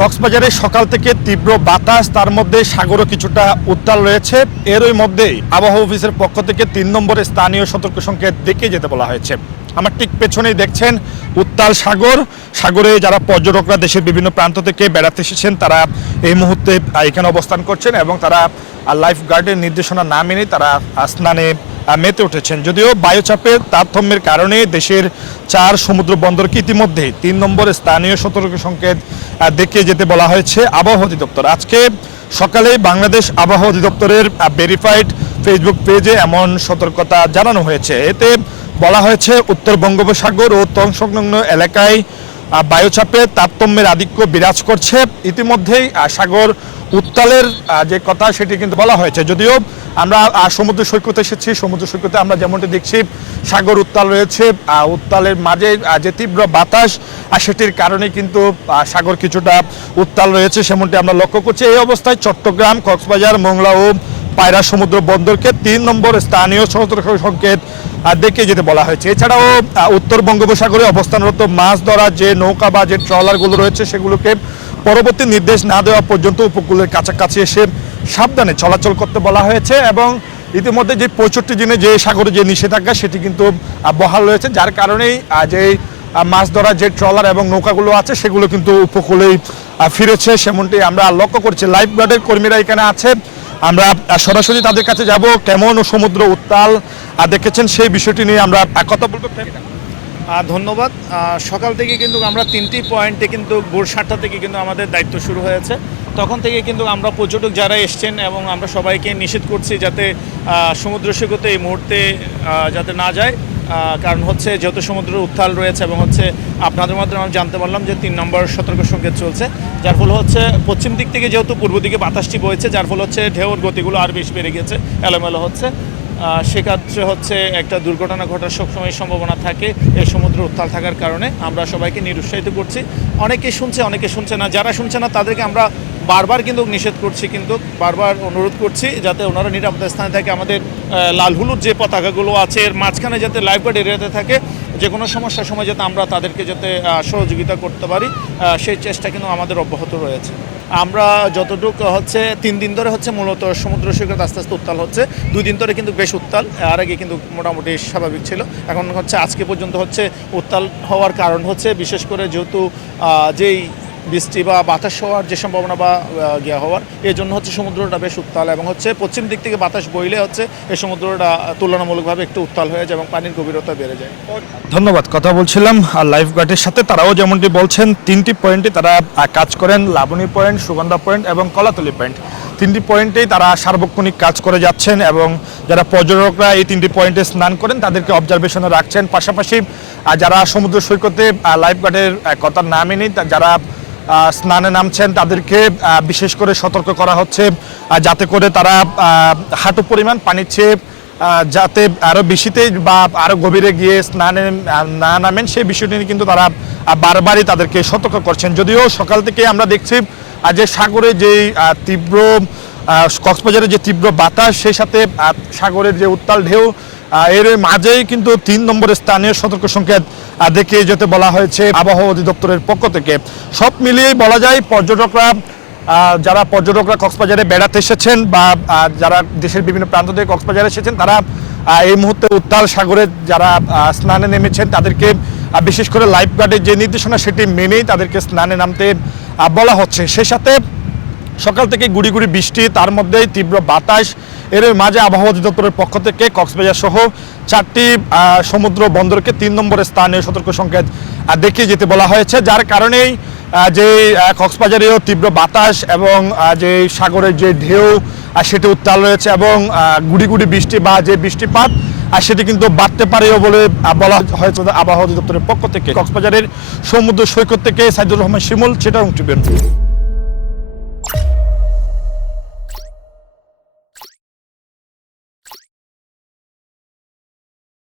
কক্সবাজারে সকাল থেকে তীব্র বাতাস, তার মধ্যে সাগরও কিছুটা উত্তাল রয়েছে। এরই মধ্যেই আবহাওয়া অফিসের পক্ষ থেকে ৩ নম্বরে স্থানীয় সতর্ক সংকেত দেখিয়ে যেতে বলা হয়েছে। আমার ঠিক পেছনেই দেখছেন উত্তাল সাগর। সাগরে যারা পর্যটকরা দেশের বিভিন্ন প্রান্ত থেকে বেড়াতে এসেছেন তারা এই মুহূর্তে এখানে অবস্থান করছেন এবং তারা লাইফ গার্ডের নির্দেশনা না মেনে তারা স্নানে মেতে উঠেছেন। যদিও বায়ুচাপের তারতম্যের কারণে দেশের 4 সমুদ্র বন্দরকে ইতিমধ্যে ৩ নম্বর স্থানীয় সতর্ক সংকেত দেখিয়ে যেতে বলা হয়েছে আবহাওয়া অধিদপ্তর। আজকে সকালে বাংলাদেশ আবহাওয়া অধিদপ্তরের ভেরিফাইড ফেসবুক পেজে এমন সতর্কতা জানানো হয়েছে। এতে বলা হয়েছে উত্তর বঙ্গোপসাগর ও তৎসংলগ্ন এলাকায় বায়ুচাপের তারতম্যের আধিক্য বিরাজ করছে। ইতিমধ্যেই সাগর উত্তালের যে কথা সেটি কিন্তু বলা হয়েছে। যদিও আমরা সমুদ্র সৈকতে এসেছি, সমুদ্র সৈকতে আমরা যেমনটি দেখছি সাগর উত্তাল রয়েছে। উত্তালের মাঝে যে তীব্র বাতাস সেটির কারণে কিন্তু সাগর কিছুটা উত্তাল রয়েছে সেমনটি আমরা লক্ষ্য করছি। এই অবস্থায় চট্টগ্রাম, কক্সবাজার, মোংলা ও পায়রা সমুদ্র বন্দরকে ৩ নম্বর স্থানীয় সতর্ক সংকেত দেখিয়ে যেতে বলা হয়েছে। এছাড়াও উত্তর বঙ্গোপসাগরে অবস্থানরত মাছ ধরার যে নৌকা বা যে ট্রলারগুলো রয়েছে সেগুলোকে পরবর্তী নির্দেশ না দেওয়া পর্যন্ত উপকূলের কাছাকাছি এসে সাবধানে চলাচল করতে বলা হয়েছে। এবং ইতিমধ্যে যে ৬৫ দিনে যে সাগরে যে নিষেধাজ্ঞা সেটি কিন্তু বহাল রয়েছে, যার কারণেই যে মাছ ধরার যে ট্রলার এবং নৌকাগুলো আছে সেগুলো কিন্তু উপকূলেই ফিরেছে সেমনটি আমরা লক্ষ্য করছি। লাইফ গার্ডের কর্মীরা এখানে আছে, আমরা সরাসরি তাদের কাছে যাব। কেমন সমুদ্র উত্তাল দেখেছেন সেই বিষয়টি নিয়ে আমরা কথা বলবো। ধন্যবাদ। সকাল থেকে কিন্তু আমরা 3টি পয়েন্টে কিন্তু ভোর 7টা থেকে কিন্তু আমাদের দায়িত্ব শুরু হয়েছে। তখন থেকে কিন্তু আমরা পর্যটক যারা এসছেন এবং আমরা সবাইকে নিষেধ করছি যাতে সমুদ্র সৈকতে এই মুহূর্তে যাতে না যায়। কারণ হচ্ছে যেহেতু সমুদ্রের উত্তাল রয়েছে এবং হচ্ছে আপনাদের মাধ্যমে আমরা জানতে পারলাম যে 3 নম্বর সতর্ক সংকেত চলছে, যার ফলে হচ্ছে পশ্চিম দিক থেকে যেহেতু পূর্ব দিকে বাতাসটি বইছে, যার ফলে হচ্ছে ঢেউর গতিগুলো আর বেশি বেড়ে গেছে, এলোমেলো হচ্ছে। সেক্ষেত্রে হচ্ছে একটা দুর্ঘটনা ঘটার সবসময় সম্ভাবনা থাকে এই সমুদ্র উত্তাল থাকার কারণে। আমরা সবাইকে নিরুৎসাহিত করছি। অনেকে শুনছে, অনেকে শুনছে না। যারা শুনছে না তাদেরকে আমরা বারবার কিন্তু নিষেধ করছি, কিন্তু বারবার অনুরোধ করছি যাতে ওনারা নিরাপদ স্থানে থাকে। আমাদের লাল হলুদ যে পতাকাগুলো আছে এর মাঝখানে যাতে লাইফ গার্ড এরিয়াতে থাকে, যে কোনো সমস্যার সময় যাতে আমরা তাদেরকে যাতে সহযোগিতা করতে পারি সেই চেষ্টা কিন্তু আমাদের অব্যাহত রয়েছে। আমরা যতটুকু হচ্ছে 3 দিন ধরে হচ্ছে মূলত সমুদ্র সৈকত আস্তে আস্তে উত্তাল হচ্ছে। 2 দিন ধরে কিন্তু বেশ উত্তাল, আর আগে কিন্তু মোটামুটি স্বাভাবিক ছিল। এখন হচ্ছে আজকে পর্যন্ত হচ্ছে উত্তাল হওয়ার কারণ হচ্ছে বিশেষ করে যেহেতু যেই বৃষ্টি বা বাতাস হওয়ার যে সম্ভাবনা বা হওয়ার এই জন্য হচ্ছে সমুদ্রটা বেশ উত্তাল এবং হচ্ছে পশ্চিম দিক থেকে বাতাস বইলে হচ্ছে এই সমুদ্রটা তুলনামূলকভাবে একটু উত্তাল হয়ে যায় এবং পানির গভীরতা বেড়ে যায়। ধন্যবাদ। কথা বলছিলাম লাইফ গার্ডের সাথে, তারাও যেমনটি বলছেন 3টি পয়েন্টে তারা কাজ করেন, লাবণী পয়েন্ট, সুগন্ধা পয়েন্ট এবং কলাতলি পয়েন্ট। 3টি পয়েন্টেই তারা সার্বক্ষণিক কাজ করে যাচ্ছেন এবং যারা পর্যটকরা এই 3টি পয়েন্টে স্নান করেন তাদেরকে অবজারভেশনে রাখছেন। পাশাপাশি যারা সমুদ্র সৈকতে লাইফ গার্ডের কথা না মেনে যারা স্নানে নামছেন তাদেরকে বিশেষ করে সতর্ক করা হচ্ছে যাতে করে তারা হাঁটু পরিমাণ পানির চেয়ে যাতে আরও বেশিতে বা আরও গভীরে গিয়ে স্নানে না নামেন সেই বিষয়টি নিয়ে কিন্তু তারা বারবারই তাদেরকে সতর্ক করছেন। যদিও সকাল থেকে আমরা দেখছি যে সাগরে যেই তীব্র কক্সবাজারের যে তীব্র বাতাস সেই সাথে সাগরের যে উত্তাল ঢেউ এর মাঝেই কিন্তু 3 নম্বরের স্থানীয় সতর্ক সংকেত দেখিয়ে যেতে বলা হয়েছে আবহাওয়া অধিদপ্তরের পক্ষ থেকে। সব মিলিয়েই বলা যায় যারা পর্যটকরা কক্সবাজারে বেড়াতে এসেছেন বা যারা দেশের বিভিন্ন প্রান্ত থেকে কক্সবাজারে এসেছেন তারা এই মুহূর্তে উত্তাল সাগরে যারা স্নানে নেমেছেন তাদেরকে বিশেষ করে লাইফ গার্ডের যে নির্দেশনা সেটি মেনেই তাদেরকে স্নানে নামতে বলা হচ্ছে। সে সাথে সকাল থেকে গুড়ি গুড়ি বৃষ্টি, তার মধ্যেই তীব্র বাতাস, এর মাঝে আবহাওয়া অধিদপ্তরের পক্ষ থেকে কক্সবাজার সহ 4টি সমুদ্র বন্দরকে 3 নম্বরের স্থানীয় সতর্ক সংকেত দেখিয়ে যেতে বলা হয়েছে, যার কারণেই যে কক্সবাজারেও তীব্র বাতাস এবং যে সাগরের যে ঢেউ সেটি উত্তাল রয়েছে এবং গুড়ি গুড়ি বৃষ্টি বা যে বৃষ্টিপাত সেটি কিন্তু বাড়তে পারেও বলে বলা হয়েছে আবহাওয়া অধিদপ্তরের পক্ষ থেকে। কক্সবাজারের সমুদ্র সৈকত থেকে সাইদুর রহমান শিমুল, চিটাগং ট্রিবিউন।